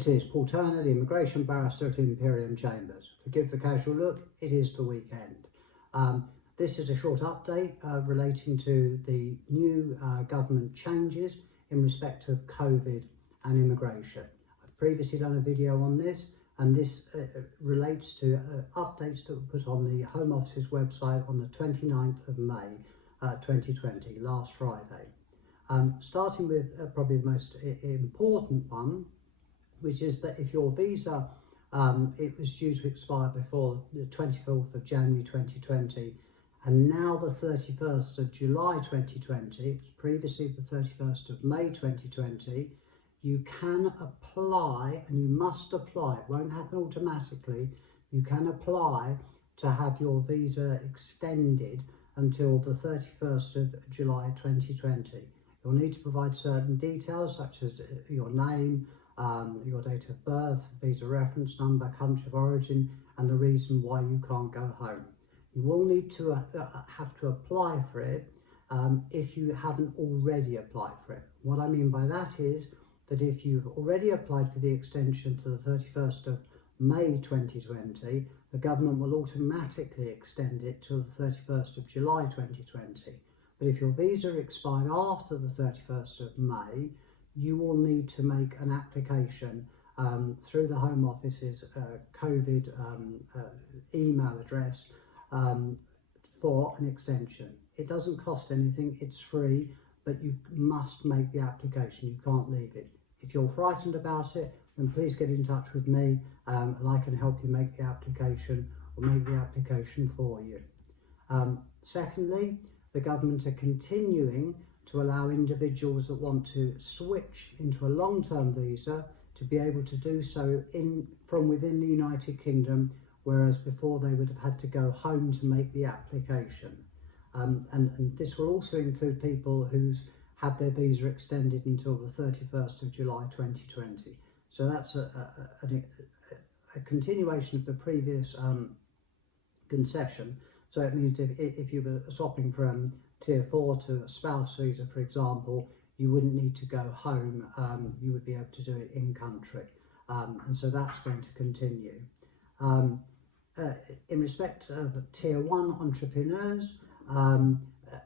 This is Paul Turner, the immigration barrister at Imperium Chambers. Forgive the casual look, it is the weekend. This is a short update relating to the new government changes in respect of COVID and immigration. I've previously done a video on this, and this relates to updates that were put on the Home Office's website on the 29th of May 2020, last Friday. Starting with probably the most important one, which is that if your visa, it was due to expire before the 24th of January 2020, and now the 31st of July 2020, it was previously the 31st of May 2020, you can apply, and you must apply, it won't happen automatically, you can apply to have your visa extended until the 31st of July 2020. You'll need to provide certain details such as your name, your date of birth, visa reference number, country of origin, and the reason why you can't go home. You will need to have to apply for it if you haven't already applied for it. What I mean by that is that if you've already applied for the extension to the 31st of May 2020, the government will automatically extend it to the 31st of July 2020. But if your visa expired after the 31st of May, you will need to make an application through the Home Office's COVID email address for an extension. It doesn't cost anything, it's free, but you must make the application, you can't leave it. If you're frightened about it, then please get in touch with me and I can help you make the application or make the application for you. Secondly, the government are continuing to allow individuals that want to switch into a long-term visa to be able to do so from within the United Kingdom, whereas before they would have had to go home to make the application. And this will also include people who's had their visa extended until the 31st of July 2020. So that's a continuation of the previous concession. So it means if you were swapping from Tier 4 to a spouse visa, for example, you wouldn't need to go home, you would be able to do it in country. And so that's going to continue. In respect of Tier 1 entrepreneurs,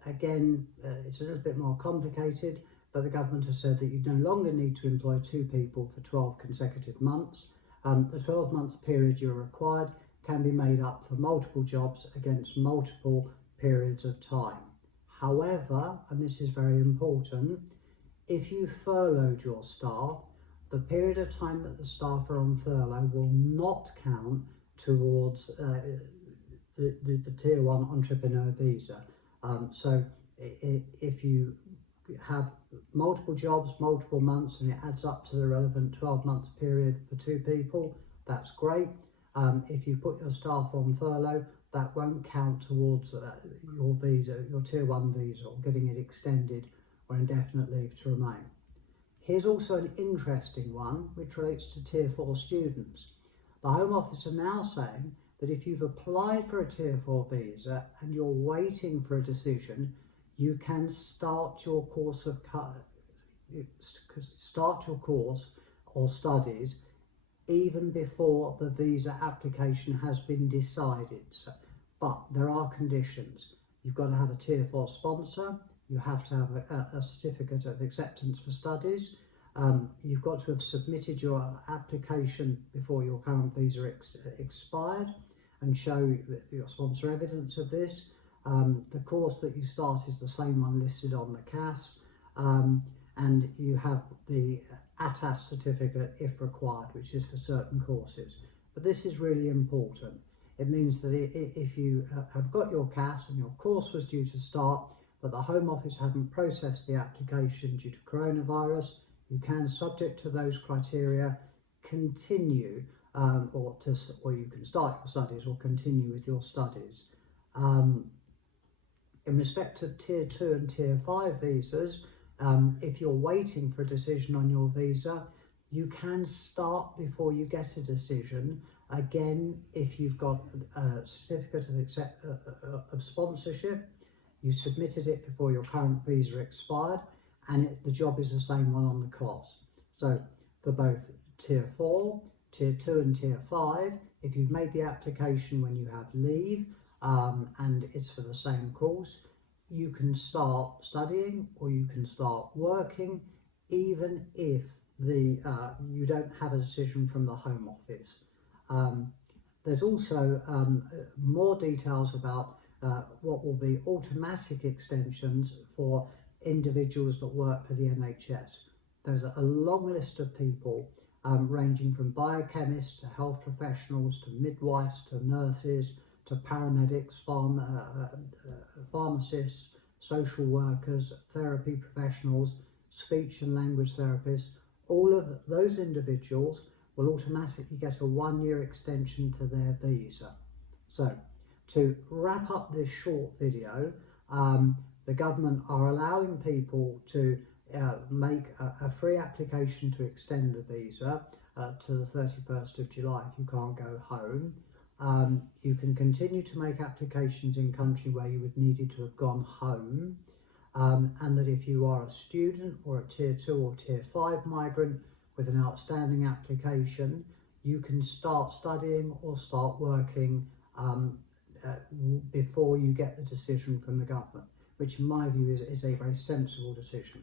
again, it's a little bit more complicated, but the government has said that you no longer need to employ 2 people for 12 consecutive months. The 12-month period you're required can be made up for multiple jobs against multiple periods of time. However, and this is very important, if you furloughed your staff, the period of time that the staff are on furlough will not count towards the Tier 1 entrepreneur visa. So if you have multiple jobs, multiple months, and it adds up to the relevant 12-month period for 2 people, that's great. If you put your staff on furlough, that won't count towards your visa, your Tier 1 visa, or getting it extended or indefinite leave to remain. Here's also an interesting one which relates to Tier 4 students. The Home Office are now saying that if you've applied for a Tier 4 visa and you're waiting for a decision, you can start your course or studies even before the visa application has been decided. But there are conditions. You've got to have a Tier 4 sponsor, you have to have a certificate of acceptance for studies, you've got to have submitted your application before your current visa expired and show your sponsor evidence of this. The course that you start is the same one listed on the CAS, and you have the ATAS certificate if required, which is for certain courses. But this is really important. It means that if you have got your CAS and your course was due to start, but the Home Office haven't processed the application due to coronavirus, you can, subject to those criteria, continue or you can start your studies or continue with your studies. In respect of Tier 2 and Tier 5 visas, if you're waiting for a decision on your visa, you can start before you get a decision. Again, if you've got a certificate of sponsorship, you submitted it before your current visa expired, and the job is the same one on the cost. So for both Tier 4, Tier 2 and Tier 5. If you've made the application when you have leave and it's for the same course, you can start studying or you can start working even if you don't have a decision from the Home Office. There's also more details about what will be automatic extensions for individuals that work for the NHS. There's a long list of people ranging from biochemists to health professionals to midwives to nurses to paramedics, pharmacists, social workers, therapy professionals, speech and language therapists. All of those individuals will automatically get a 1-year extension to their visa. So, to wrap up this short video, the government are allowing people to make a free application to extend the visa to the 31st of July if you can't go home. You can continue to make applications in country where you would needed to have gone home, and that if you are a student or a Tier 2 or Tier 5 migrant with an outstanding application, you can start studying or start working before you get the decision from the government, which in my view is a very sensible decision.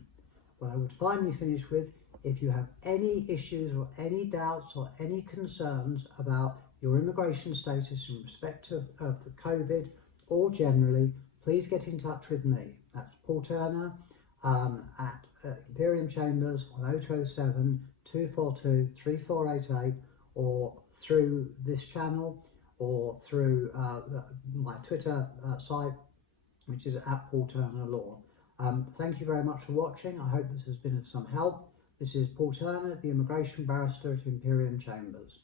What I would finally finish with, if you have any issues or any doubts or any concerns about your immigration status in respect of the COVID or generally, please get in touch with me. That's Paul Turner at Imperium Chambers on 0207 242 3488, or through this channel, or through my Twitter site, which is at Paul Turner Law. Thank you very much for watching. I hope this has been of some help. This is Paul Turner, the Immigration Barrister at Imperium Chambers.